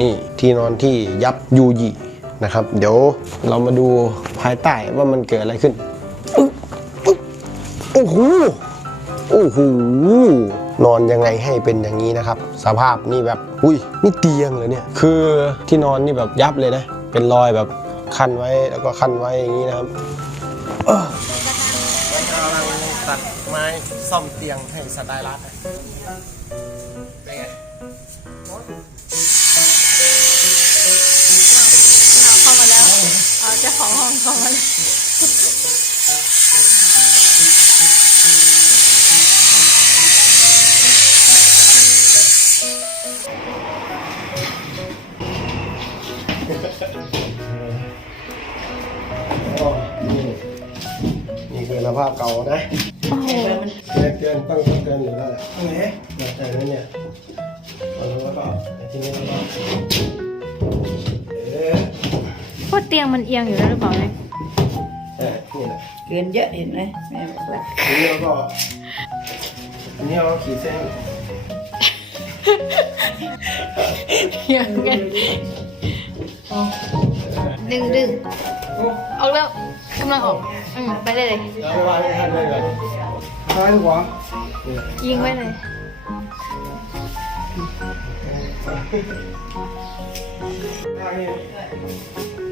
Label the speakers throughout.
Speaker 1: นี่ที่นอนที่ยับยูยินะครับ เดี๋ยวเรามาดูภายใต้ว่ามันเกิดอะไรขึ้นอึ๊บอึ๊บโอ้โหโอ้โหนอนยังไงให้เป็นอย่างนี้นะครับ สภาพนี่แบบอุ้ยนี่เตียงเลยเนี่ยคือที่นอนนี่แบบยับเลยนะ เป็นรอยแบบคันไว้แล้วก็คันไว้อย่างนี้นะครับเออมันกำลังตัดไม้ซ่อมเตียงให้สไตล์รัดา
Speaker 2: ของห้องเข้ามาแล้ว
Speaker 1: อ๋อนี่นี่คือสภาพเก่านะ
Speaker 2: โอ้โห
Speaker 1: เตือนเตือนต้องเตือนอยู่แล้วแหละตรงไหนแต่นั้นเนี่ยเอาแล้วก็ทีนี้แล้วก็
Speaker 2: ตียงมันเอียงอยู่แล้วหรือเปล่าเนี่ย
Speaker 1: เออนี่แหละ
Speaker 3: เกินเยอะเห็นไหมแม่บอกว่า
Speaker 1: ทีนี้เราก็อันนี้เราก็ขีดเส้น
Speaker 2: เอียงกันดึงดึงออกแล้วกำลังออกอืมไปได้เลย
Speaker 1: แล้ววางให้ท่านเลยก่อนซ้ายขวา
Speaker 2: ยิงไว้เลย
Speaker 1: ข้า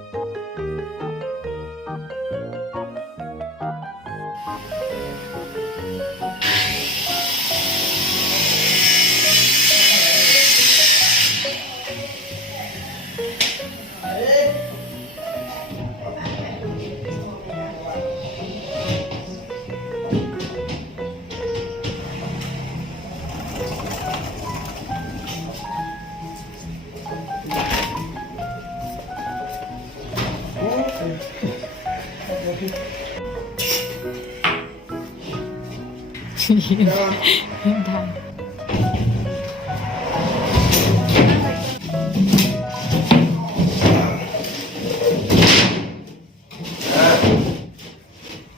Speaker 1: งนี้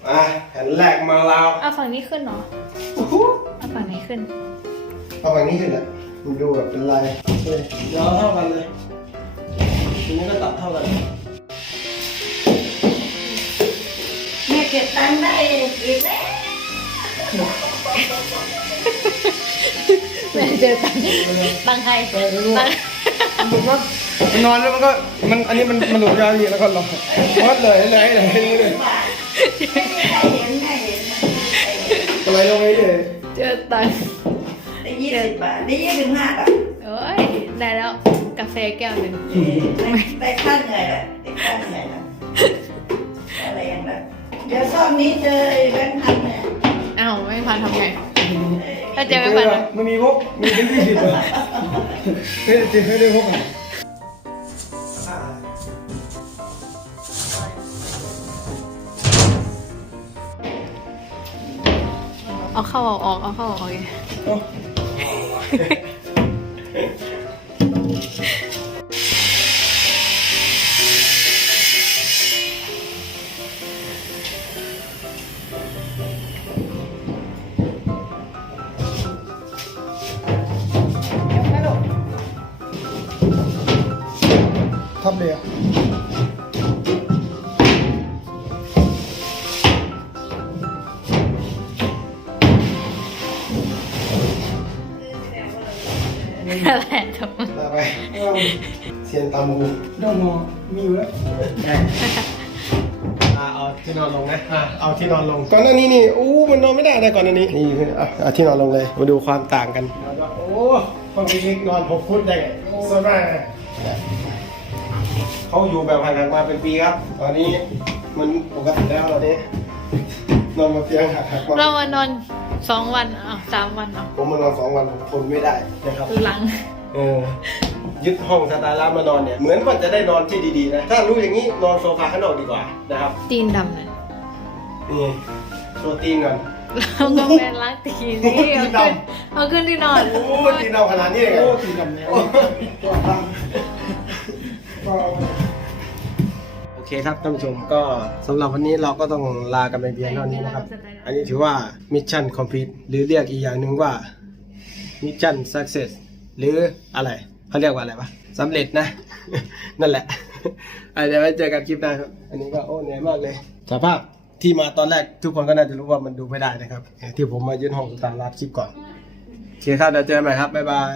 Speaker 1: มาแผ่นแรกมาแล้ว
Speaker 2: เอาฝั่งนี้ขึ้นเหรอ
Speaker 1: โอ้โห
Speaker 2: เอาฝั่งไหนขึ้น
Speaker 1: เอาแบบนี้ขึ้นอะมันดูแบบเป็นลายเฮ้ยยาวเท่ากันเลยทีนี้ก็ตัดเท่ากัน
Speaker 3: เก็บตังค์ได้อีกแล้ว
Speaker 2: แม่เจอตังตังใครตัง
Speaker 1: ผมก็นอนแล้วมันก็มันอันนี้มันมันหลุดยาวอีกแล้วก็ลองวัดเลยเลยเลยเลย
Speaker 3: บาทไม่เห็นไม่เห็น
Speaker 1: อะไรลงไปเลย
Speaker 2: เจอตัง
Speaker 3: ได้ยี่สิบบาทได้ยี่สิบห้าบาท
Speaker 2: โอ้ยได้แล้วกาแฟแก้วหนึ่ง
Speaker 3: ได้ค่าเหนื่อยละได้ค่าเหนื่อยละ เดี๋ยวซองนี้เจอไอ้แบงค์พันเนี่ย
Speaker 2: อ้าวไม่พันทำไง ถ้าเจอไม่พัน
Speaker 1: มันมีพกมีเป็นยี่สิบเลยเฮ้ยจริงไม่ได้พกอะ
Speaker 2: เอาเข้าเอาออกเอาเข้าเอาออก
Speaker 1: ทับเลยอะ
Speaker 2: นั่นแหละถูก
Speaker 1: มาไปเทียนตามูดองมอมีอยู่แล้วอ่าเอาที่นอนลงนะอ่าเอาที่นอนลง ก่อนหน้านี้นี่อู้มันนอนไม่ได้นะก่อนหน้านี้นี่คืออะเอาที่นอนลงเลย มาดูความต่างกัน โอ้ฟังพี่นอนหกฟุตได้ไงสบายนะ เขาอยู่แบบหักๆมาเป็นปีครับ ตอนนี้มันปกติแล้วตอนนี้นอนมาเตียงหักๆมา
Speaker 2: เรามานอนสองวันอ้าวสามวันเอา
Speaker 1: ผมมานอนสองวันผมทนไม่ได้นะครับ
Speaker 2: หลัง
Speaker 1: เออยึดห้องสไตล์ร้านมานอนเนี่ย เหมือนว่าจะได้นอนที่ดีๆนะ ถ้ารู้อย่างนี้นอนโซฟาข้างนอกดีกว่านะครับ
Speaker 2: ตีนดำนั่น
Speaker 1: นี่โชว์ตีนก่อน
Speaker 2: เราก็แม่ล้างตีนนี่เอาขึ้นเอาขึ้นที่นอน
Speaker 1: โอ้ตีนเอาขนาดนี้เลยไงโอ้ตีนดำเนี่ยโอเค ครับท่านผู้ชมก็สำหรับวันนี้เราก็ต้องลากันไปเพียงเท่านี้นะครับ อันนี้ถือว่ามิชชั่นคอมพลีทหรือเรียกอีกอย่างหนึ่งว่ามิชชั่นสักเซสหรืออะไรเขาเรียกว่าอะไรปะสำเร็จนะ นั่นแหละอะเดี๋ยวไว้เจอกันคลิปหน้าครับ อันนี้ก็โอ้เหนื่อยมากเลยสภาพที่มาตอนแรกทุกคนก็น่าจะรู้ว่ามันดูไม่ได้นะครับ ที่ผมมายืนห้องสตาร์ลาดคลิปก่อนโอเคครับเดี๋ยวเจอกันใหม่ครับบ๊ายบาย